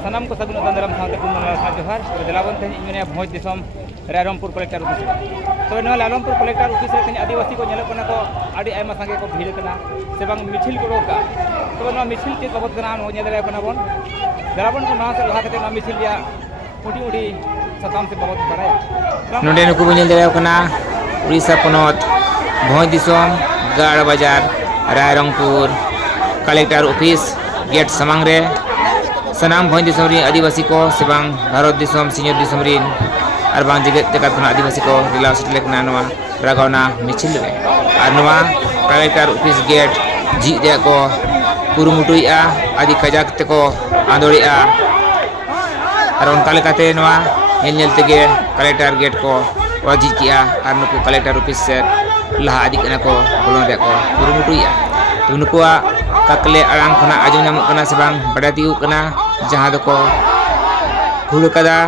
सानाम को सगुन दाराम साथे पुनः जोहार दिलावन तेज इन भोज दिसम रायरंगपुर कलेक्टर ऑफिस तो रायरंगपुर कलेक्टर ऑफिस आदिवासी को नेलो को आदि आयमा संगे को भीड़ करना से बांग मिछिल को रोका तो मिछिल चेक बाबत बन दिलावन को ना से लहा करते मिछिल उठी उठी सताम से बाबत बढ़ाया नोडे नुकु बुझल देना उड़ीसा पनत भोज दिसम गाड़ बाजार रायरंगपुर कलेक्टर ऑफिस गेट समांग रे सनाम भोज दिसम री आदिवासी को से बांग भारत दिसम सिंह दिसम री और बांग जगत जगत खन आदिवासी को रिला सेटलेकना नवा रागवना मिछिल रे और नवा कलेक्टर ऑफिस गेट जी दे को कुरुमुटुया आदि कजाक ते को आंदोड़िया और उनका लेकाते नवा नेल तेगे कलेक्टर गेट को वाजिज किया और नुकु कलेक्टर ऑफिस से लहा आदि कना को बोलन रे को कुरुमुटुया तो नुकुआ काकले आराम खना आजम नाम कना से बांग बड़ातिउ कना जहां दको हुड़ कदा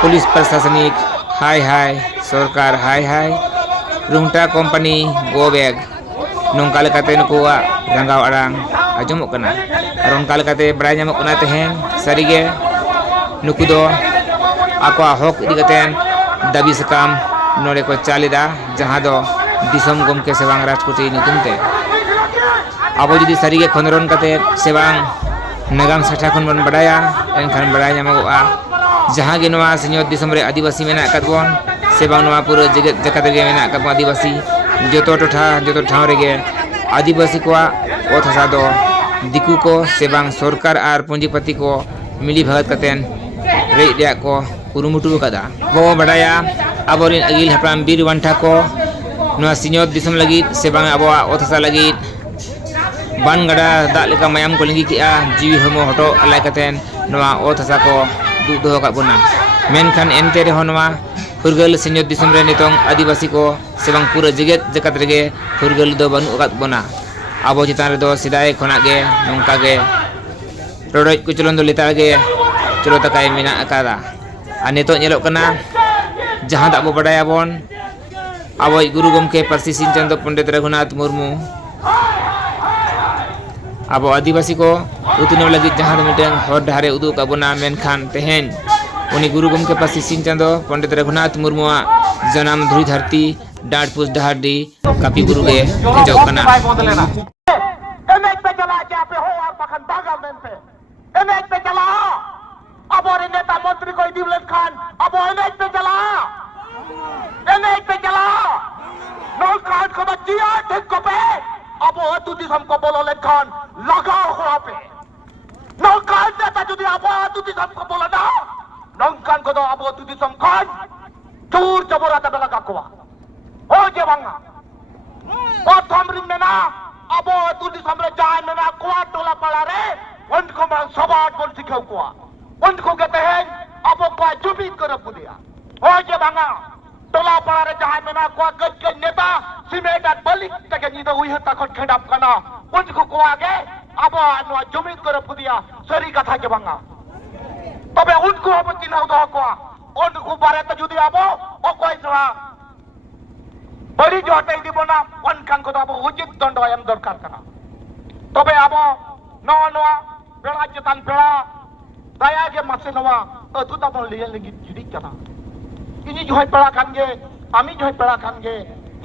पुलिस प्रशासनिक हाय हाय सरकार हाय हाय रुंगटा कंपनी गो बैग नोंका लेकाते नुकुआ रंगाव आराम आजम कना और उनका लेकाते बड़ा नाम कना तेहेन सारीगे नुकु दो आको हक इदी कतेन दाबी सकाम नोरे को चालिदा जहां दो दिसम गमके से बांग राजकोटी नितुमते आबो जुदी सारीगे खनरन कते से बांग नगाम साठा खन बन बडाया एनखान बडाय नामगोआ जहां गे नवा सिंहत दिसम रे आदिवासी मेना कतबन से बांग नवा पूरा जगत जकत गे मेना कतबन आदिवासी जतो टोठा जतो ठाव रेगे आदिवासी को ओथ हसा दो दिकु को से बांग सरकार आर पूंजीपति को मिली भगत कतेन रे दिया को कुरुमुटु कदा बो बडाया आबोरिन अगिल हप्राम बीर वंठा को नवा सिंहत दिसम लगी से बांग आबो ओथ हसा लगी बान गड़ा दाग लेका मायाम को लिंगी किया जीवी हरमो हटो अलाय कतेन नवा ओथ हसा को दुख दोहो का बोना मेनखान एनते रे होनवा फुरगल सिंहत दिसम रे नितोंग आदिवासी को से बांग पूरा जगत जकत रेगे फुरगल दो बानु अकात बोना आबो चितान रे दो सिदाय खना गे नोंका गे रोडoj को चलन दो लेता गे चलो तकाय मेना अकादा आ नितो नेलो कना जहां आबो बडाया बोन आबो गुरु गमके परसी सिंह चंद्र पंडित रघुनाथ मुर्मू आबो आदिवासी को उतने लगी जहां मिटन हर धारे उदु काबोना मेनखान तेहेन उनी गुरु गमके परसी सिंह चंद्र पंडित रघुनाथ मुर्मू जन्म धुरी धरती डांडपुस डहारडी कापी गुरु गे जाओ कना एमेज पे चला के आपे हो और पखन बागल में पे एमेज पे चला अब और नेता मंत्री को दिवलेट खान अब एमेज पे चला नो खान को बच्चिया ठीक को पे अब तू दिसम को बोलो ले खान लगा हो पे नो खान नेता जुदी अब तू दिसम को बोलो ना नो खान को दो अब तू दिसम खान चूर जबरा तब लगा को हो जे बांगा और थमरिन में ना अब तू दिसम रे जाय में ना कोआ टोला पड़ा रे उनको मैं सबाट बोल सिखाऊ को उनको कहते हैं अब को जुबीन कर पुदिया हो जे बांगा टोला पड़ा रे जाय में ना को गज के नेता सीमेंट और बलिक तक नीदो उही तक खेडाप कना उनको को आगे अब नो जुबीन कर पुदिया सरी कथा के बांगा तबे उनको अब चिन्ह दो को उनको बारे तो जुदी अब ओ कोई सरा बड़ी जोटे दिबोना उनखान को अब उचित दंड एम दरकार कना तबे अब नो नो पेड़ा चेतान पेड़ा दया के मासे नवा अतु तब लिये लगी जुदी कना इनी जो है पेड़ा खान गे आमी जो है पेड़ा खान गे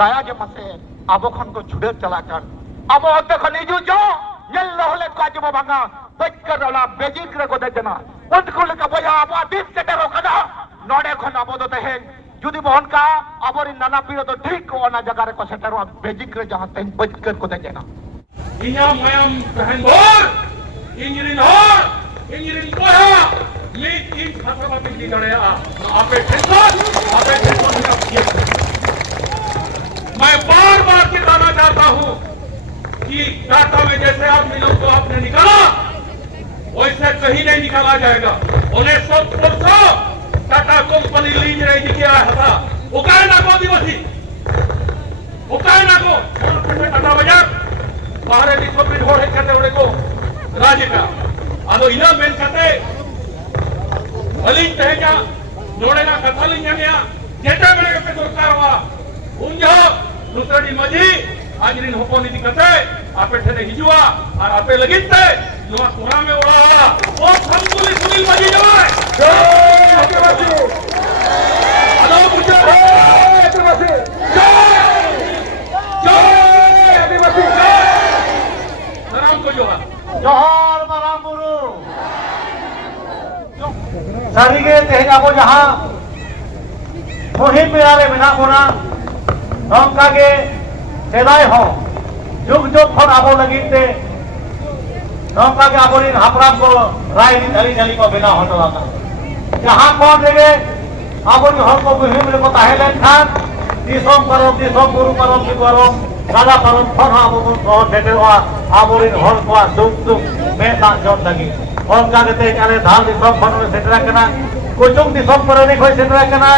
दया के मासे अब खन को छुड़े चला कर अब ओते खनी जो ये लहले का जब भागा बचकर वाला बेजिक रे को दे देना उनको लेका भैया अब दिस से डरो कदा नोडे खन अब तो है जुदी मोहन का अबोरी नाना पीड़ो तो ठीक को ना जगह रे को सेटर वा बेजिक रे जहां तेन बचकर को दे देना इन्या मायम बहन बोर इंजीनियरिंग कोया ये तीन खतरा पे की लड़े आपे टेंशन मैं बार-बार कहना चाहता हूं कि टाटा में जैसे आप मिलों को आपने निकाला वैसे कहीं नहीं निकाला जाएगा 1900 टाटा कंपनी लीज नहीं किया था उकाय ना को आदिवासी उकाय ना को टाटा बाजार बाहर डिस्ट्रिक्ट हो रहे कहते उड़े को राज्य का अदो इना मेन कहते अलिंग तहेजा नोड़े ना कथालिंग या जेटा मेरे पे सरकार वा उन्जो नुसरडी मजी आजरीन होपोन इदी कहते आपे ठने हिजुआ और आपे लगिते नुआ कोरा में ओड़ा ओ सारीगे तेज अब जहां मुहिम मेरे मेना बोना नौका के सेदाय हो जुग जुग खन अब लगी ते नौका के अब हापराम को राय झली झली को बिना होटल आता जहां कौन देगे अब को मुहिम रे को ताहेलेन खान दिसोम गुरु परम की परम राजा परम खन अब को सह सेटेवा अब हर को दुख दुख में दा जम लगी और का के आले धाल दिसोम खन में सेटरा कना कोचुंग दिसोम परनी खोय सेटरा कना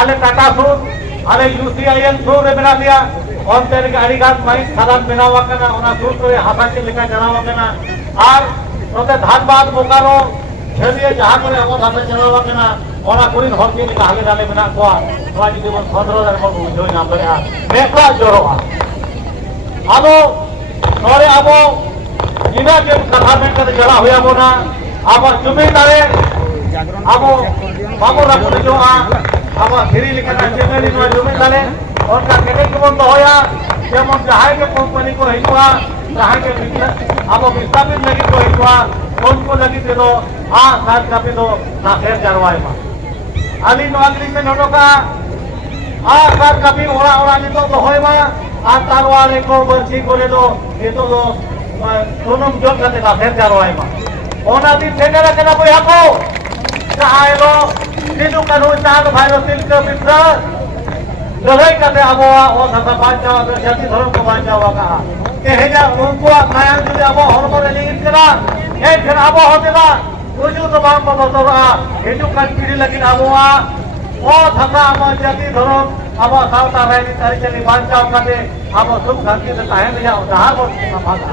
आले टाटा सुर आले यूसीआईएल सुर रे बना दिया और तेरे के अड़ीगात माइक खदान बनावा कना ओना सुर को हाथा के लेका जनावा कना और नोते धानबाद बोकारो छेलिए जहां करे अब हाथा जनावा कना ओना कुरिन हर के लेका हाले डाले बना को नवा जीवन 15 को बुझो ना पड़े मेकला जोरोआ आबो नोरे आबो इना के कथा में कर जड़ा होया बोना आबो जुमेदारे आबो बाबू रखो जो अब धीरे लिखा चेंगली नो जुमेदारे और का केने के बंद होया जेमन जहां के कंपनी को हिजुआ जहां के बिजनेस अब विस्थापित लगी को हिजुआ उनको लगी दे दो हां साथ का दो ना फेर जरवाए मा अली नो अग्री में नोनो का साथ का भी ओरा ओरा नि तो होय मा आ तारवाले को बर्ची करे दो ये तो सोनम जो करते ना फेर जरवाए मा ओना दिन सेनेरा केना कोई हको चाहे लो सिदु कानून चांद भाई तिलक मित्र लड़ाई करते अब वो सदा बांचा जाति धर्म को बांचा हुआ कहा कि हेजा उनको नया जो अब हरमरे लिंग करा एक दिन अब होतेला उजु तो बाम बतरा हेजु कान पीढ़ी लेकिन अब वो थका अब जाति धर्म अब सावता रानी तारी चली बांचा करते अब सुख शांति से ताहे लिया उधार और समाधा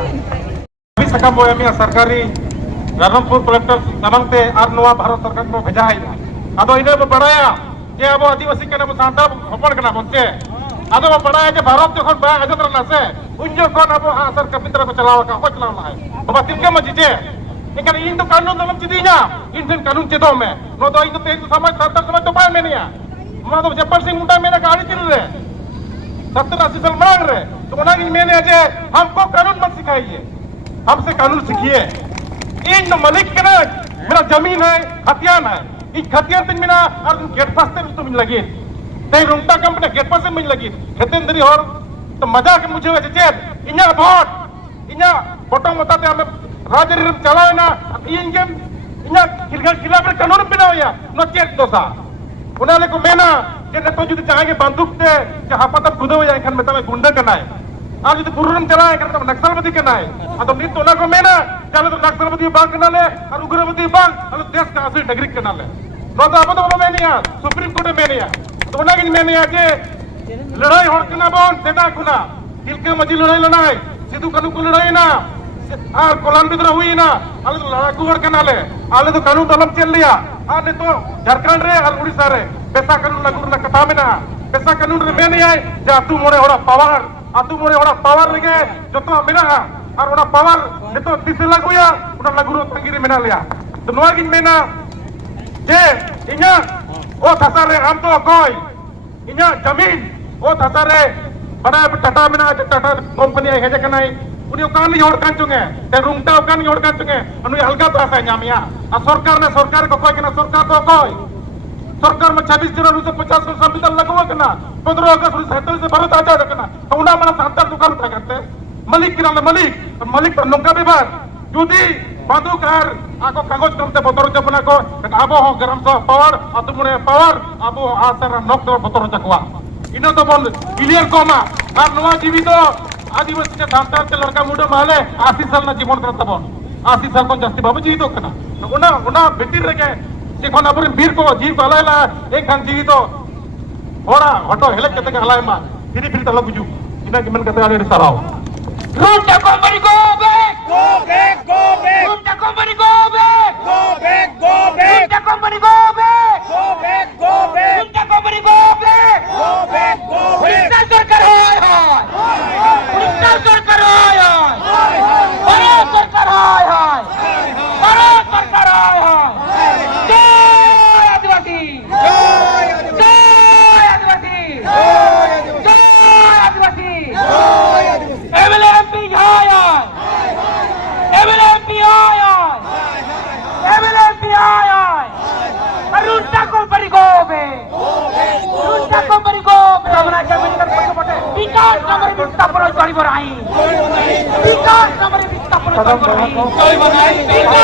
अभी सकम बोया मिया सरकारी रामपुर कलेक्टर नमंगते आर नवा भारत सरकार को भेजा है अदो इने बड़ाया जे अब आदिवासी के नाम सांता हपन के नाम से अदो बड़ाया जे भारत जखन बा अजत रना से उन जखन अब सर कपित्र को चलावा का हो चलावा है बाबा तिलके मजी जे इनका इन तो कानून दलम चिदिया इन कानून चेदो में नो तो इन तो तेज समाज सांता समाज तो पाए में नहीं मा तो जब्बर सिंह मुंडा मेरा गाड़ी तिल रे 70-80 साल मांग रहे तो उना इन मैंने जे हमको कानून मत सिखाइए हमसे कानून सीखिए इन मलिक के ना मेरा जमीन है हथियार है इन खतियान तिन मिना और गेट पास ते तो मिल लगी ते रुंटा कंपनी गेट पास मिल लगी खतेंदरी और तो मजा के मुझे वजह चेत इन्या वोट इन्या फोटो मताते हमें राजरी चलावे ना इन गेम इन्या खिला पर कानून बनाओ या नो चेत दोसा उनाले को मेना जे न तो जुदी चाहेंगे बंदूक ते जहां पता खुदो या इखन में तमे गुंडा करना है और जुदी गुरुरम चलाए कर तमे नक्सलवादी करना है तो नी तो ना को मेना चलो तो नक्सलवादी बांग करना ले और उग्रवादी बांग और देश का असली डगरी करना ले नो तो अब तो में नहीं सुप्रीम कोर्ट में नहीं तो ना कि में नहीं के लड़ाई होड़ करना बोन सेटा खुना तिलके मजी लड़ाई लना है सिद्धू कानून को लड़ाई ना और कोलान बिद्रोह हुई ना आले तो लड़ाकू होड़ करना ले आले तो कानून दलम चल लिया आले तो झारखंड रे और उड़ीसा रे पैसा कानून लागू ना कथा में ना पैसा कानून रे में नहीं है जे आतु मोरे होड़ा पावर लगे जो तो मेना और ओना पावर नितो दिसे लागू या ओना लागू रो तंगी रे मेना लिया तो नोआ गिन मेना जे इन्या ओ थसारे हम तो कोई इन्या जमीन ओ थसारे बड़ा टाटा मेना टाटा कंपनी है जे कनाई उनी कान योड़ कान चुंगे ते रुंगटा कान योड़ कान चुंगे अनु अलगा तो आसा न्यामिया आ सरकार को कोई कना सरकार तो कोई सरकार में 26 जनवरी 1950 को संविधान लगवा कना 15 अगस्त 1947 से भारत आजाद कना तो उना माना सांता दुकान था करते मलिक किना मलिक तो नौका विभाग जुदी बांधुकार आको कागज करते बतर जपना को आबो हो गरम सो पावर अतुमुने पावर आबो आसर नोक तो बतर जकवा इनो तो बोल क्लियर कोमा और नवा जीवी तो आदिवासी के सांता के लड़का मुडो माले 80 साल ना जीवन करता बोन 80 साल को जास्ती बाबू जी तो कना उना बेटी रे के देखो ना पूरे वीर को जीव को हलायला एक खान जीवी तो होड़ा हटो हेलक कते के हलाय मा फिरी तलब बुजू इना की मन कते आले सराव Lunta company go back! Go back! Go back! Lunta company go back! Go back! Go back! Lunta company go back! Go back! Go back! Lunta company go back! Go back! Go back! Ulisan sarkar hoy hoy! Ulisan sarkar hoy hoy! Bharat sarkar hoy hoy! Bharat sarkar hoy hoy! Jai Adivasi! Jai Adivasi! Jai Adivasi! MLA MP hoy hoy! MLA MP hoy hoy! कदम बढ़ाकर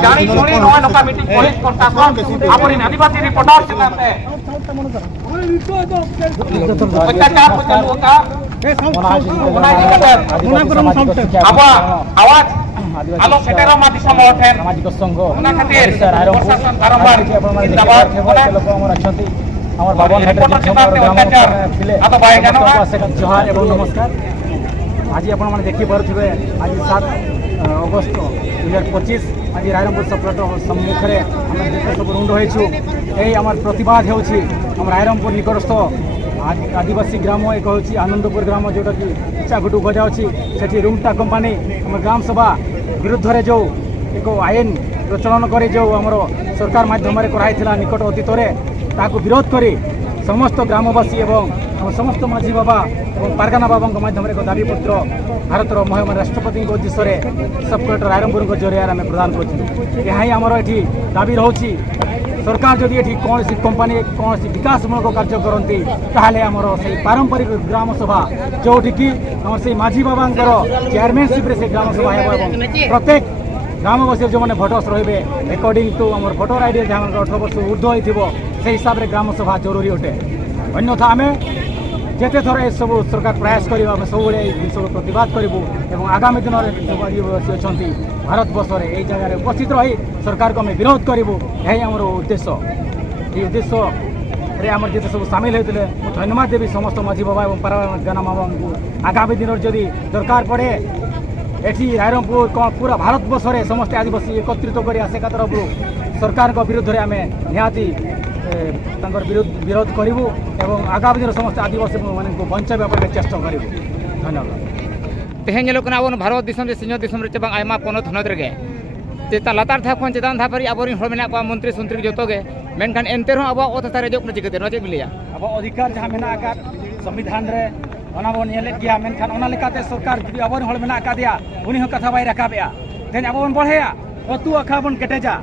जानी छोड़ी नवा नौका meeting police प्रशासन अपनी आदिवासी reporter से करते हैं अत्याचार को चालू होता अब आवाज आलो सेटेरो मा दिशा मोठेन सामाजिक संघ उना खातिर प्रशासन बारंबार जिंदाबाद আমার বাবন হাটের আতো ভাই জানো জোহার এবং নমস্কার আজি আপনার দেখি পারে আজ 7 অগস্ট 2025 আজ রায়রঙ্গপুর সপ্লাট সম্মুখে আমি সব রুণ্ড হয়েছু এই আমার প্রতিবাদ হচ্ছে আমার রায়রঙ্গপুর নিকটস্থ आदिवासी ग्राम एक हूँ आनंदपुर ग्राम जोटा कि इच्छाघुटू गजा अच्छी से रूमटा कंपानी आम ग्राम सभा विरुद्ध में जो एक आईन प्रचलन कर जो आम सरकार मध्यम कराई निकट अतीत ताकू विरोध कर समस्त ग्रामवासी एवं समस्त माझी बाबा और पारगाना बाबा मध्यम एक दाबीपत्र भारत महामहिम राष्ट्रपति उद्देश्य सब कलेक्टर रायरंगपुर जरिया आम प्रदान कर आमर ये दाबी रोचे सरकार जदि ये कौन सी कंपानी कौन सी विकासमूलक कार्य करती ताहले आमर से पारंपरिक ग्राम सभा जोटि कि आम से माझी बाबा चेयरमैनशिप से ग्राम सभा प्रत्येक ग्रामवासी जो मैंने भोटर्स रे अकॉर्डिंग टू आम भोटर आईडी जहाँ 18 वर्ष ऊर्ध्व हो से हिसाब से ग्राम सभा जरूरी अटे अन्यथा आम जिते थर ये सब सरकार प्रयास कर सब सब प्रतिवाद करूँ और आगामी दिन में आदिवासी अच्छा भारत वर्ष में यही जगह उपस्थित रही सरकार को आम विरोध करूँ यही आम उद्देश्य ये उद्देश्य आम जिते सब सामिल होते धन्यवाद देवी समस्त माझी बाबा और पारगाना बाबा को आगामी दिन जदि दरकार पड़े एटी रायरंगपुर कौन पूरा भारत वर्ष में समस्त आदिवासी एकत्रित कर आशा तरफ सरकार विरुद्ध में आम निहाती विरोध करूँ और आगामी दिन समस्त आदिवासी मान को बचाइबा चेष्टा करूँ धन्यवाद तेहें भारत दिसम सिंहत दिसम आयमा पनत हनत रे चेता लातार था खन चेतान था पर अब मेना मंत्री संतरी जो मेनखान एनते अब अत हसा रेजोना चिकाते चे मिलिया अब अधिकार जहाँ मेना संविधान रे बन गया मेनखान सरकार जुदी अब मेना उनी कथा बै रखाबेआ तेन अब बन बढ़ेया अतु अखा बन केटेजा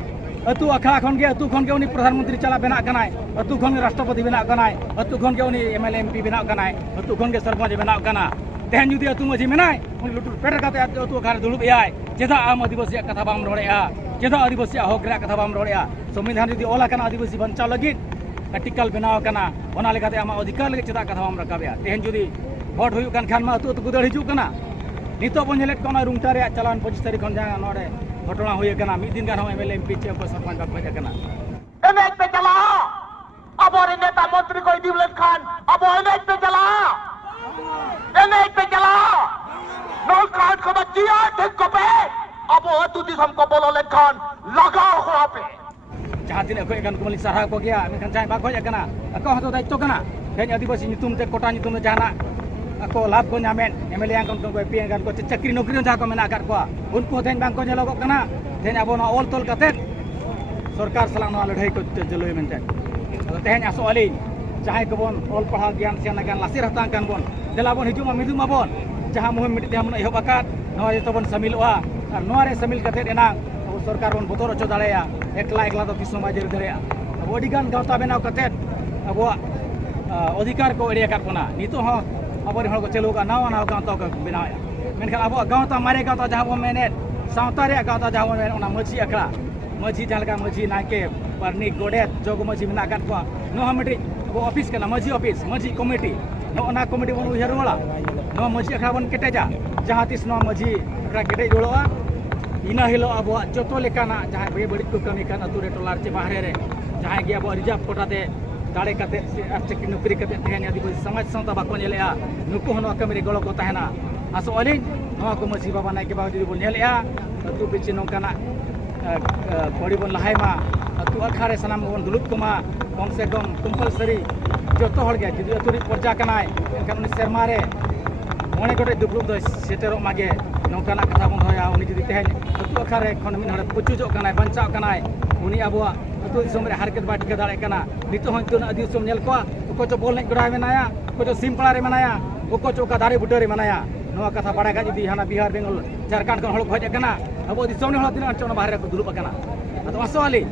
अतु अखा खन के अतु खन के उनी प्रधानमंत्री चला बना कनाय अतु खन के राष्ट्रपति बना कनाय अतु खन के उनी एमएलए एमपी बना कनाय अतु खन के सरपंच बना कना तेहन जुदी अतु मजी मेनाय उनी लुटुर पेटर काते अतु अखा दुलुब एआय चेदा आम आदिवासी कथा बाम रोड़ेया चेदा आदिवासी हक रे कथा बाम रोड़ेया संविधान जुदी ओला कना आदिवासी बंचाव लगी आर्टिकल बनाव कना ओना लेकाते आम अधिकार लगे चेदा कथा बाम रखाबेया तेहन जुदी भोट हुई खान मा अतु अतु को दड़ हिजुकना नितो बन हेलेट कोना रूमटा रे चलान 25 तारीख खन जहां नोडे घटना हुई कना मिद दिन गान एमएलए एमपी चे सरपंच बाप खोज कना एमएच पे चला अब और नेता मंत्री कोई दिवलेट खान अब एमएच पे चला नो काट को बचिया ठीक को पे अब अतु दिसम को बोलोले खान लगाओ वहां पे जहां दिन को एकान कुमली सारा को गया मेखान जाय बा खोज कना अको हतो दायित्व कना तेन आदिवासी नितुम ते कोटा नितुम जहाना को लाभ को नामेन एमएलए को पी गान को चाकरी नौकरी जहाँ को मेना उनको तेन बांग को नेलोगोग कना तेन अब ऑल तोल कते सरकार सला लड़ाई को जलोय मेनते तेन आसोली जहाँ को बन ऑल पढ़ा ज्ञान सेना गान लासी रहता कान बन देला बन हिजुमा मिदुमा बन जहाँ मुहिम मिटी हम एहबाकात नवा जतो बन शामिलवा और नवा रे शामिल कते एना अब सरकार बन बतर अचो दाड़ेया एकला तो किस समाज रे दाड़ेया अब अडी गान गावता बनाव कते अब अधिकार को एड़िया काट कोना नितो हो अब को चलू नावा नावा गाँव को बनाया मेनखान अब गाँवता मारे गाँवता जहाँ बन मेने सावता रे गाँवता जहाँ बन मेने मझी अखड़ा मझी जहाँ मझी नायके पारनिक गोडेत जोग मझी मेना को नो मिट्टी वो ऑफिस करना मझी ऑफिस मझी कमिटी ना कमिटी बन उहर वाला नो मझी अखड़ा बन केटेजा जहाँ तीस नो मझी अखड़ा केटे जोड़ा इन हिलो अब जो लेकाना जहाँ बे बड़ी को कमी कान अतु रे टोलार चे बाहरे रे जहाँ गे अब रिजर्व कोटाते दाड़े काते चाकरी नौकरी काते तेहन आदिवासी समाज सावता बाको नेलेया नुकु हनो कमी रे गलो को तहना आसोली नवा को मझी बाबा नायके बाबा जुदी बोल नेलेया अतु पिछे नौकाना बड़ी बन लहायमा अतु अखारे सनाम बन दुलुप कुमा कम से कम कंपलसरी जो हड़ गया जुदी अतुरी पर्जा कनाय एनखान उनी सेरमा रे मने गोटे दुपुब दो सेटेरो मागे नौकाना कथा बन होया उनी जुदी तेहन अतु अखारे खन मिन हड़ पुचुजो कनाय बंचाव कनाय उनी अबवा अतु दिसम रे हारकेत बाटिका दाड़े कना नितो हन तुन आदिवासी नेल को ᱚᱠᱚᱭ ᱪᱚ ᱵᱚᱞ ᱮᱱᱮᱡ ᱜᱚᱰᱟ ᱢᱮᱱᱟᱭᱟ, ᱚᱠᱚᱭ ᱪᱚ ᱥᱤᱢᱯᱟᱲᱟ ᱨᱮ ᱢᱮᱱᱟᱭᱟ, ᱚᱠᱚᱭ ᱪᱚ ᱚᱠᱟ ᱫᱟᱨᱮ ᱵᱩᱴᱟᱹ ᱨᱮ ᱢᱮᱱᱟᱭᱟ ᱱᱚᱣᱟ ᱠᱟᱛᱷᱟ ᱵᱟᱲᱟᱭ ᱠᱷᱟᱡ ᱡᱩᱫᱤ ᱦᱟᱱᱟ ᱵᱤᱦᱟᱨ ᱵᱮᱝᱜᱚᱞ ᱡᱷᱟᱲᱠᱷᱚᱸᱰ ᱠᱷᱚᱱ ᱦᱚᱲ ᱠᱚ ᱦᱮᱡ ᱟᱠᱟᱱᱟ ᱟᱵᱚ ᱫᱤᱥᱚᱢ ᱨᱮᱱ ᱦᱚᱲ ᱛᱤᱱᱟᱹᱜ ᱪᱚ ᱚᱱᱟ ᱵᱟᱦᱨᱮ ᱨᱮᱠᱚ ᱫᱩᱲᱩᱵ ᱟᱠᱟᱱᱟ ᱟᱫᱚ ᱟᱥᱚᱜ-ᱟᱞᱤᱧ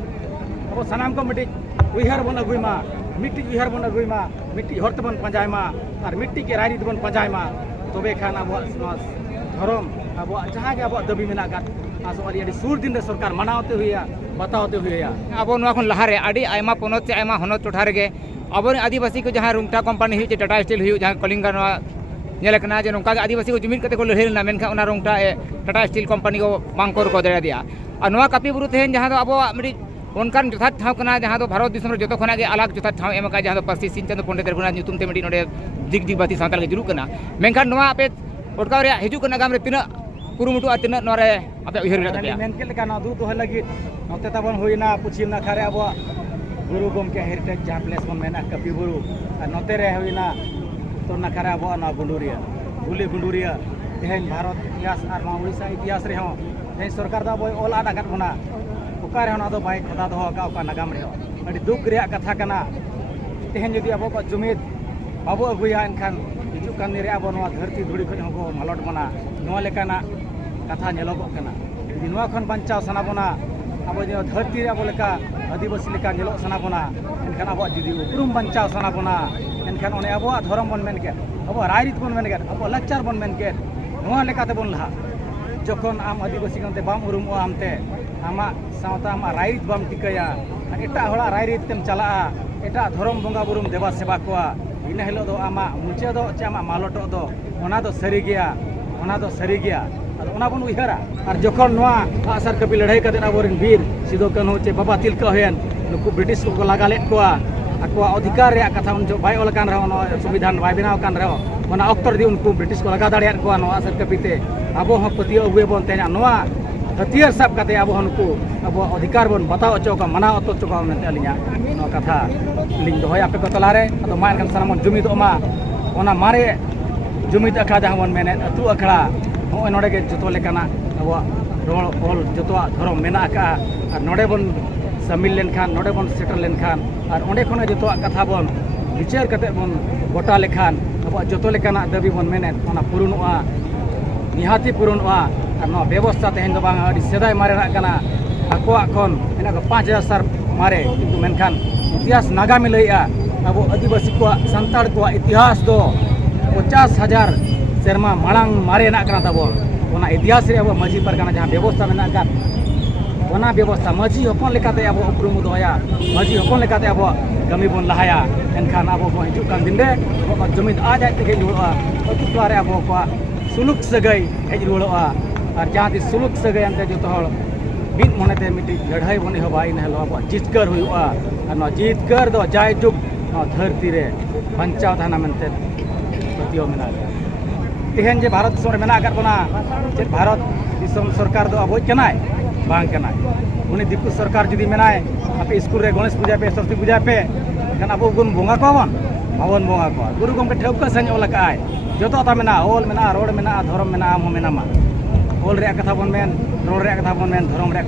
ᱟᱵᱚ ᱥᱟᱱᱟᱢ ᱠᱚ ᱢᱤᱫᱴᱤᱡ ᱩᱭᱦᱟᱹᱨ ᱵᱚᱱ ᱟᱹᱜᱩᱭ ᱢᱟ ᱢᱤᱫᱴᱤᱡ ᱩᱭᱦᱟᱹᱨ ᱵᱚᱱ ᱟᱹᱜᱩᱭ ᱢᱟ ᱢᱤᱫᱴᱤᱡ ᱦᱚᱲ ᱛᱮᱵᱚᱱ ᱯᱟᱸᱡᱟᱭ ᱢᱟ ᱟᱨ ᱢᱤᱫᱴᱤᱡ ᱜᱮ ᱨᱟᱡᱽᱱᱤᱛᱤ ᱵᱚᱱ ᱯᱟᱸᱡᱟᱭ ᱢᱟ ᱛᱚᱵᱮ ᱠᱷᱟᱱ ᱟᱵᱚᱣᱟᱜ ᱱᱚᱣᱟ ᱫᱷᱚᱨᱚᱢ ᱟᱵᱚᱣᱟᱜ ᱡᱟᱦᱟᱸ ᱜᱮ ᱟᱵᱚᱣᱟᱜ ᱫᱟᱹᱵᱤ ᱢᱮᱱᱟᱜ ᱟᱠᱟᱫ ᱟᱥᱚᱜ-ᱟᱹᱞᱤᱧ ᱟᱹᱰᱤ ᱥᱩᱨ ᱫᱤᱱ ᱨᱮ ᱥᱚᱨᱠᱟর ᱢᱟᱱᱟᱣᱛᱮ ᱦᱩᱭᱩᱜᱼᱟ ᱵᱟᱛᱟᱣᱛᱮ ᱦᱩᱭᱩᱜᱼᱟ ᱟᱵᱚ ᱱᱚᱣᱟ ᱠᱷᱚᱱ ᱞᱟᱦᱟᱨᱮ ᱟᱹᱰᱤ ᱟᱭᱢᱟ ᱯᱚᱱᱚᱛ ᱥᱮ ᱟᱭᱢᱟ ᱦᱚᱱᱚᱛ ᱴᱚᱴᱷᱟ ᱨᱮᱜᱮ ᱟᱵᱚᱨᱮᱱ ᱟᱹᱫᱤᱵᱟᱹᱥᱤ ko ᱡᱟᱦᱟᱸ ᱨᱩᱝᱴᱟ ᱠᱳᱢᱯᱟᱱᱤ ᱦᱩᱭᱩᱜ ᱪᱮ ᱴᱟᱴᱟ ᱥᱴᱤᱞ ᱦᱩᱭᱩᱜ ᱡᱟᱦᱟᱸ ᱠᱚᱞᱤᱝᱜᱟ ᱱᱚᱣᱟ ᱧᱮᱞ ᱠᱟᱱᱟ ᱡᱮ ᱱᱚᱝᱠᱟ ᱜᱮ ᱟᱹᱫᱤᱵᱟᱹᱥᱤ ko ᱡᱩᱢᱤᱫ ᱠᱟᱛᱮ ko ᱞᱟᱹᱲᱦᱟᱹᱭ ᱞᱮᱱᱟ ᱢᱮᱱᱠᱷᱟᱱ ᱚᱱᱟ ᱨᱩᱝᱴᱟ ᱴᱟᱴᱟ ᱥᱴᱤᱞ ᱠᱳᱢᱯᱟᱱᱤ ko ᱵᱟᱝ ko ᱨᱚᱠᱚ ᱫᱟᱲᱮᱭᱟᱫᱮᱭᱟ ᱟᱨ ᱱᱚᱣᱟ ᱠᱟᱹᱯᱤ ᱵᱩᱨᱩ ᱛᱮᱦᱮᱧ ᱡᱟᱦᱟᱸ ᱫᱚ ᱟᱵᱚᱣᱟᱜ ᱢᱤᱫᱴᱤᱡ ᱚᱱᱠᱟᱱ ᱡᱚᱛᱷᱟᱛ ᱴᱷᱟᱶ ᱠᱟᱱᱟ ᱡᱟᱦᱟᱸ ᱫᱚ ᱵᱷᱟᱨᱚᱛ ᱫᱤᱥᱚᱢ ᱨᱮ ᱡᱚᱛᱚ ᱠᱷᱚᱱᱟᱜ ᱜᱮ ᱟᱞᱟᱜ ᱡᱚᱛᱷᱟᱛ ᱴᱷᱟᱶ ᱮᱢ ᱟᱠᱟᱫ ᱡᱟᱦᱟᱸ ᱫᱚ ᱯᱟᱹᱨᱥᱤ ᱥᱤᱧ ᱪᱟᱸᱫᱳ ᱯᱚᱱᱰᱤᱛ ᱨᱚᱜᱷᱩᱱᱟᱛᱷ ᱧᱩᱛᱩᱢ te ᱢᱤᱫᱴᱤᱡ ᱱᱚᱰᱮ ᱡᱤᱜᱽ ᱡᱤᱜᱽ ᱵᱟᱹᱛᱤ ᱥᱟᱱᱛᱟᱲ ᱜᱮ ᱡᱩᱞᱩᱜ ᱠᱟᱱᱟ ᱢᱮᱱᱠᱷᱟᱱ ᱱᱚᱣᱟ ᱟᱯᱮ ᱚᱴᱠᱟᱣ ᱨᱮᱭᱟᱜ ᱦᱤᱡᱩᱜ ᱠᱟᱱ ᱱᱟᱜᱟᱢ ᱨᱮ ᱛᱤᱱᱟᱹᱜ ᱠᱩᱨᱩᱢᱩᱴᱩ ᱟᱨ ᱛᱤᱱᱟᱹᱜ ᱱᱚᱣᱟ ᱨᱮ ᱟᱯᱮ ᱩᱭᱦᱟᱹᱨ ᱢᱮᱱᱟᱜ ᱛᱟᱯᱮᱭᱟ ᱢᱮᱱ ᱠᱮᱫ ᱞᱮᱠᱟ ᱱᱚᱣᱟ ᱫᱩᱜ ᱫᱚᱦᱚᱭ ᱞᱟᱹᱜᱤᱫ ᱱᱚᱛᱮ ᱛᱟᱵᱚᱱ ᱦᱩᱭᱱᱟ ᱯᱚᱪᱷᱤᱢ ᱱᱟᱠᱷᱟ ᱨᱮ ᱟᱵᱚᱣᱟᱜ ᱜᱩᱨᱩ ᱜᱚᱢᱠᱮ ᱦᱮᱨᱤᱴᱮᱡᱽ ᱡᱟᱦᱟᱸ ᱯᱞᱮᱥ ᱵᱚᱱ ᱢᱮᱱᱟ ᱠᱟᱹᱯᱤ ᱵᱩᱨᱩ ᱟᱨ ᱱᱚᱛᱮ ᱨᱮ ᱦᱩᱭᱱᱟ ᱩᱛᱛᱚᱨ ᱱᱟᱠᱷᱟ ᱨᱮ ᱟᱵᱚᱣᱟᱜ ᱱᱚᱣᱟ ᱜᱩᱰᱩᱨᱤᱭᱟᱹ ᱜᱩᱞᱤ ᱜᱩᱰᱩᱨᱤᱭᱟᱹ ᱛᱮᱦᱮᱧ ᱵᱷᱟᱨᱚᱛ ᱤᱛᱤᱦᱟᱥ ᱟᱨ ᱱᱚᱣᱟ ᱩᱲᱤᱥᱥᱟ ᱤᱛᱤᱦᱟᱥ ᱨᱮᱦᱚᱸ ᱛᱮᱦᱮᱧ ᱥᱚᱨᱠᱟর ᱫᱚ ᱟᱵᱚᱭ ᱚᱞ ᱟᱫ ᱟᱠᱟᱫ ᱵᱚᱱᱟ ᱚᱠᱟ ᱨᱮᱦᱚᱸ ᱱᱚᱣᱟ ᱫᱚ ᱵᱟᱭ ᱠᱷᱚᱫᱟ ᱫᱚᱦᱚ ᱟᱠᱟᱫ ᱚᱠᱟ ᱱᱟᱜᱟᱢ ᱨᱮᱦᱚᱸ ᱟᱹᱰᱤ ᱫᱩᱠ ᱨᱮᱭᱟᱜ ᱠᱟᱛᱷᱟ ᱠᱟᱱᱟ ᱛᱮᱦᱮᱧ ᱡᱩᱫᱤ ᱟᱵᱚ ᱠᱚ ᱡᱩᱢᱤᱫ ᱵᱟᱵᱚ ᱟᱹᱜᱩᱭᱟ ᱮᱱᱠᱷᱟᱱ ᱦᱤᱡᱩᱜ ᱠᱟᱱ ᱫᱤᱱ ᱨᱮ ᱟᱵᱚ ᱱᱚᱣᱟ ᱫᱷᱟᱹᱨᱛᱤ ᱫᱷᱩᱲᱤ ᱠᱷᱚᱱ ᱦᱚᱸᱠᱚ ᱢᱟᱞᱚᱴ ᱵᱚᱱᱟ ᱱᱚᱣᱟ ᱞᱮᱠᱟᱱᱟᱜ ᱠᱟᱛᱷᱟ ᱧᱮᱞᱚᱜᱚᱜ ᱠᱟᱱᱟ ᱡᱩᱫᱤ ᱱᱚᱣᱟ ᱠᱷᱚᱱ ᱵᱟᱧᱪᱟᱣ ᱥᱟᱱᱟ ᱵᱚᱱᱟ ᱟᱵᱚ ᱡᱮ ᱫᱷᱟᱹᱨᱛᱤ ᱨᱮ ᱟᱵᱚ ᱞᱮᱠᱟ ᱟᱹᱫᱤᱵᱟᱹᱥᱤ ᱞᱮᱠᱟ ᱧᱮᱞᱚᱜ ᱥᱟᱱᱟ ᱵᱚᱱᱟ ᱮᱱᱠᱷᱟᱱ ᱟᱵᱚᱣᱟᱜ ᱡᱩᱫᱤ ᱩᱯᱨᱩᱢ ᱵᱟᱧᱪᱟᱣ ᱥᱟᱱᱟ ᱵᱚᱱᱟ ᱮᱱᱠᱷᱟᱱ ᱚᱱᱮ ᱟᱵᱚᱣᱟᱜ ᱫᱷᱚᱨᱚᱢ ᱵᱚᱱ ᱢᱮᱱ ᱠᱮᱫ ᱟᱵᱚᱣᱟᱜ ᱨᱟᱡᱽᱱᱤᱛᱤ ᱵᱚᱱ ᱢᱮᱱ ᱠᱮᱫ ᱟᱵᱚᱣᱟᱜ ᱞᱟᱠᱪᱟᱨ ᱵᱚᱱ ᱢᱮᱱ ᱠᱮᱫ ᱱᱚᱣᱟ ᱞᱮᱠᱟᱛᱮᱵᱚᱱ ᱞᱟᱦᱟ ᱡᱚᱠᱷᱚᱱ ᱟᱢ ᱟᱹᱫᱤᱵᱟᱹᱥᱤ ᱠᱟᱱᱛᱮ ᱵᱟᱢ ᱩᱨᱩᱢᱚᱜᱼᱟ ᱟᱢᱛᱮ ᱟᱢᱟᱜ ᱥᱟᱶᱛᱟ ᱟᱢᱟᱜ ᱨᱟᱭᱨᱤᱛ ᱵᱟᱢ ᱴᱤᱠᱟᱹᱭᱟ ᱟᱨ ᱮᱴᱟᱜ ᱦᱚᱲᱟᱜ ᱨᱟᱭᱨᱤᱛ ᱛᱮᱢ ᱪᱟᱞᱟᱜᱼᱟ ᱮᱴᱟᱜ ᱫᱷᱚᱨᱚᱢ ᱵᱚᱸᱜᱟ ᱵᱩᱨᱩᱢ ᱫᱮᱵᱟ ᱥᱮᱵᱟ ᱠᱚᱣᱟ ᱤᱱᱟᱹ ᱦᱤᱞᱳᱜ ᱫᱚ ᱟᱢᱟᱜ ᱢᱩᱪᱟᱹᱫᱚᱜ ᱪᱮ ᱟᱢᱟᱜ ᱢᱟᱞᱚᱴᱚᱜ ᱫᱚ ᱚᱱᱟ ᱫᱚ ᱥᱟᱹᱨᱤ ᱜᱮᱭᱟ ᱚᱱᱟ ᱫᱚ ᱥᱟᱹᱨᱤ ᱜᱮᱭᱟ ᱟᱫᱚ ᱚᱱᱟ ᱵᱚᱱ ᱩᱭᱦᱟᱹᱨᱟ ᱟᱨ ᱡᱚᱠᱷᱚᱱ ᱱᱚᱣᱟ ᱟᱜᱼᱥᱟᱨ ᱠᱟᱹᱯᱤ ᱞᱟᱹᱲᱦᱟᱹᱭ ᱠᱟᱛᱮ ᱟᱵᱚᱨᱮᱱ ᱵᱤᱨ ᱥᱤᱫᱩ ᱠᱟᱹᱱᱦᱩ ᱪᱮ ᱵᱟᱵᱟ ᱛᱤᱞᱠᱟᱹ ᱦᱩᱭᱮᱱ ᱱᱩᱠᱩ ᱵᱨᱤᱴᱤশ ᱠᱚᱠᱚ ᱞᱟᱜᱟ ᱞᱮᱫ ᱠᱚᱣᱟ ᱟᱠᱚᱣᱟᱜ ᱚᱫᱷᱤᱠᱟᱨ ᱨᱮᱭᱟᱜ ᱠᱟᱛᱷᱟ ᱩᱱ ᱡᱚᱠᱷᱚᱱ ᱵᱟᱭ ᱚᱞ ᱟᱠᱟᱱ ᱨᱮᱦᱚᱸ ᱱᱚᱣᱟ ᱥᱚᱝᱵᱤᱫᱷᱟᱱ ᱵᱟᱭ ᱵᱮᱱᱟᱣ ᱟᱠᱟᱱ ᱨᱮᱦᱚᱸ ᱚᱱᱟ ᱚᱠᱛᱚ ᱨᱮ ᱩᱱᱠᱩ ᱵᱨᱤᱴᱤশ ᱠᱚ ᱞᱟᱜᱟ ᱫᱟᱲᱮᱭᱟᱫ ᱠᱚᱣᱟ ᱱᱚᱣᱟ ᱟᱜᱼᱥᱟᱨ ᱠᱟᱹᱯᱤᱛᱮ ᱟᱵᱚ ᱦᱚᱸ ᱯᱟᱹᱛᱭᱟᱹᱣ ᱟᱹᱜᱩᱭᱟᱵᱚᱱ ᱛᱮᱦᱮᱧ ᱱᱚᱣᱟ ᱦᱟᱹᱛᱭᱟᱹᱨ ᱥᱟᱵ ᱠᱟᱛᱮ ᱟᱵᱚ ᱦᱚᱸ ᱱᱩᱠᱩ ᱟᱵᱚᱣᱟᱜ ᱚᱫᱷᱤᱠᱟর ᱵᱚᱱ ᱵᱟᱛᱟᱣ ᱦᱚᱪᱚ ᱠᱚᱣᱟ ᱢᱟᱱᱟᱣ ᱦᱚᱪᱚ ᱠᱚᱣᱟ ᱢᱮᱱᱛᱮ ᱟᱹᱞᱤᱧᱟᱜ ᱱᱚᱣᱟ ᱠᱟᱛᱷᱟ ᱞᱤᱧ ᱫᱚᱦᱚᱭᱟ ᱟᱯᱮ ᱠᱚ ᱛᱟᱞᱟᱨᱮ ᱟᱫᱚ ᱢᱟ ᱮᱱᱠᱷᱟᱱ ᱥᱟᱱᱟᱢ ᱵᱚᱱ ᱡᱩᱢᱤᱫᱚᱜ ᱢᱟ ᱚᱱᱟ ᱢᱟᱨᱮ ᱡᱩᱢᱤᱫ ᱟᱠᱷᱲᱟ ᱡᱟᱦᱟᱸ ᱵᱚᱱ ᱢᱮᱱᱮᱫ ᱟᱹᱛᱩ ᱟᱠᱷᱲᱟ ᱱᱚᱜᱼᱚᱭ ᱱᱚᱰᱮ ᱜᱮ ᱡᱚᱛᱚ ᱞᱮᱠᱟᱱᱟᱜ ᱟᱵᱚᱣᱟᱜ ᱨᱚᱲ ᱚᱞ ᱡᱚᱛᱚᱣᱟᱜ ᱫᱷᱚᱨᱚᱢ ᱢᱮᱱᱟᱜ ᱟᱠᱟᱜᱼᱟ ᱟᱨ ᱱᱚᱰᱮ ᱵᱚᱱ ᱥᱟᱹᱢᱤᱞ ᱞᱮᱱᱠᱷᱟᱱ ᱱᱚᱰᱮ ᱵᱚᱱ ᱥᱮᱴᱮᱨ ᱞᱮᱱᱠᱷᱟन ᱟᱨ ᱚᱸᱰᱮ ᱠᱷᱚᱱᱟᱜ ᱡᱚᱛᱚᱣᱟᱜ ᱠᱟᱛᱷᱟ ᱵᱚᱱ ᱵᱤᱪᱟᱹᱨ ᱠᱟᱛᱮ ᱵᱚᱱ ᱜᱚᱴᱟ ᱞᱮᱠᱷᱟᱱ ᱟᱵᱚᱣᱟᱜ ᱡᱚᱛᱚ ᱞᱮᱠᱟᱱᱟᱜ ᱫᱟᱹᱵᱤ ᱵᱚᱱ ᱢᱮᱱᱮᱫ ᱚᱱᱟ ᱯᱩᱨᱩᱱᱚᱜᱼᱟ ᱱᱤᱦᱟᱹᱛᱤ ᱯᱩᱨᱩᱱᱚᱜᱼᱟ ᱟᱨ ᱱᱚᱣᱟ ᱵᱮᱵᱚᱥᱛᱷᱟ ᱛᱮᱦᱮᱧ ᱫᱚ ᱵᱟᱝ ᱟᱹᱰᱤ ᱥᱮᱫᱟᱭ ᱢᱟᱨᱮᱱᱟᱜ ᱠᱟᱱᱟ ᱟᱠᱚᱣᱟᱜ ᱠᱷᱚᱱ ᱢᱮᱱᱟᱜ ᱠᱚ 5000 ᱥᱟᱞ ᱢᱟᱨᱮ ᱠᱤᱱᱛᱩ ᱢᱮᱱᱠᱷᱟᱱ ᱤᱛᱤᱦᱟᱥ ᱱᱟᱜᱟᱢᱮ ᱞᱟᱹᱭᱮᱜᱼᱟ ᱟᱵᱚ ᱟᱹᱫᱤᱵᱟᱹᱥᱤ ᱠᱚᱣᱟᱜ ᱥᱟᱱᱛᱟᱲ ᱠᱚᱣᱟᱜ ᱤᱛᱤᱦᱟᱥ ᱫᱚ 50,000 ᱥᱮᱨᱢᱟ ᱢᱟᱲᱟᱝ ᱢᱟᱨᱮᱱᱟᱜ ᱠᱟᱱᱟ ᱛᱟᱵᱚᱱ ᱚᱱᱟ ᱤᱛᱤᱦᱟᱥ ᱨᱮ ᱟᱵᱚ ᱢᱟᱹᱡᱷᱤ ᱯᱟᱨᱜᱟᱱᱟ ᱡᱟᱦᱟᱸ ᱵᱮᱵᱚᱥᱛᱷᱟ ᱢᱮᱱᱟᱜ ᱟᱠᱟᱫ ᱚᱱᱟ ᱵᱮᱵᱚᱥᱛᱷᱟ ᱢᱟᱹᱡᱷᱤ ᱦᱚᱯᱚᱱ ᱞᱮᱠᱟᱛᱮ ᱟᱵᱚ ᱩᱯᱨᱩᱢ ᱫᱚᱦᱚᱭᱟ ᱢᱟᱹᱡᱷᱤ ᱦᱚᱯᱚᱱ ᱞᱮᱠᱟᱛᱮ ᱟᱵᱚᱣᱟᱜ ᱠᱟᱹᱢᱤ ᱵᱚᱱ ᱞᱟᱦᱟᱭᱟ ᱮᱱᱠᱷᱟᱱ ᱟᱵᱚ ᱵᱚᱱ ᱦᱤᱡᱩᱜ ᱠᱟᱱ ᱫᱤᱱ ᱨᱮ ᱟᱵᱚᱣᱟᱜ ᱡᱩᱢᱤᱫ ᱟᱡ ᱛᱮᱜᱮ ᱨᱩᱣᱟᱹᱲᱚᱜᱼᱟ ᱟᱹᱛᱩ ᱴᱚᱞᱟ ᱨᱮ ᱟᱵᱚ ᱠᱚᱣᱟᱜ ᱥᱩᱞᱩᱠ ᱥᱟᱹᱜᱟᱹᱭ ᱦᱮᱡ ᱨᱩᱣᱟᱹᱲᱚᱜᱼᱟ ᱟᱨ ᱡᱟᱦᱟᱸ ᱛᱤᱥ ᱥᱩᱞᱩᱠ ᱥᱟᱹᱜᱟᱹᱭ ᱟᱱᱛᱮ ᱡᱚᱛᱚ ᱦᱚᱲ ᱢᱤᱫ ᱢᱚᱱᱮᱛᱮ ᱢᱤᱫᱴᱤᱡ ᱞᱟᱹᱲᱦᱟᱹᱭ ᱵᱚᱱ ᱮᱦᱚᱵᱟ ᱤᱱᱟᱹ ᱦᱤᱞᱳᱜ ᱟᱵᱚᱣᱟᱜ ᱡᱤᱛᱠᱟᱹᱨ ᱦᱩᱭᱩᱜᱼᱟ ᱟᱨ ᱱᱚᱣᱟ ᱡᱤᱛᱠᱟᱹᱨ ᱫᱚ ᱡᱟᱭᱡᱩᱜᱽ ᱱᱚᱣᱟ ᱫᱷᱟᱹᱨᱛᱤ ᱨᱮ ᱵᱟᱧᱪᱟᱣ ᱛᱟᱦᱮᱱᱟ ᱢᱮᱱᱛᱮ ᱯᱟᱹᱛᱭᱟᱹᱣ ᱢᱮᱱᱟᱜᱼᱟ ᱛᱮᱦᱮᱧ ᱡᱮ ᱵᱷᱟᱨᱚᱛ ᱫᱤᱥᱚᱢ ᱨᱮ ᱢᱮᱱᱟᱜ ᱟᱠᱟᱫ ᱵᱚᱱᱟ ᱪᱮᱫ ᱵᱷᱟᱨᱚᱛ ᱫᱤᱥᱚᱢ ᱥᱚᱨᱠᱟর ᱫᱚ ᱟᱵᱚᱭ ᱠᱟᱱᱟᱭ ᱵᱟᱝ ᱠᱟᱱᱟᱭ उन्नी दीपू सरकार जुदी मेनाय आप स्कूल रे गणेश पूजा पे सरस्वती पूजा पे एखान अब बन बंगा कोबन बाबन बंगा को गुरु गमके ठेवका सही ओल काय जतो ता मेना ओल मेना रोड मेना धर्म मेना हम मेनामा ओल रे कथा बन मेन रोड रे कथा बन मेन धर्म रे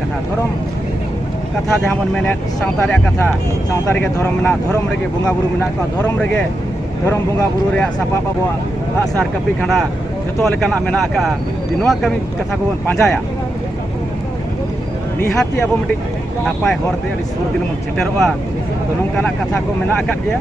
कथा जहां बन मेने सावता रे कथा सावता रे धर्म मेना धर्म रे बंगा बुरु मेना को धर्म रे धर्म बंगा बुरु रे सापा पाबो आसार कपि खंडा जतो लेकाना मेना का दिनवा कमी कथा को बन पांजाया निहाती अब मिट्टी नापाय हरते सुर दिन मन सेटेरोआ तो नोंकाना कथा को मेना आकाद गया।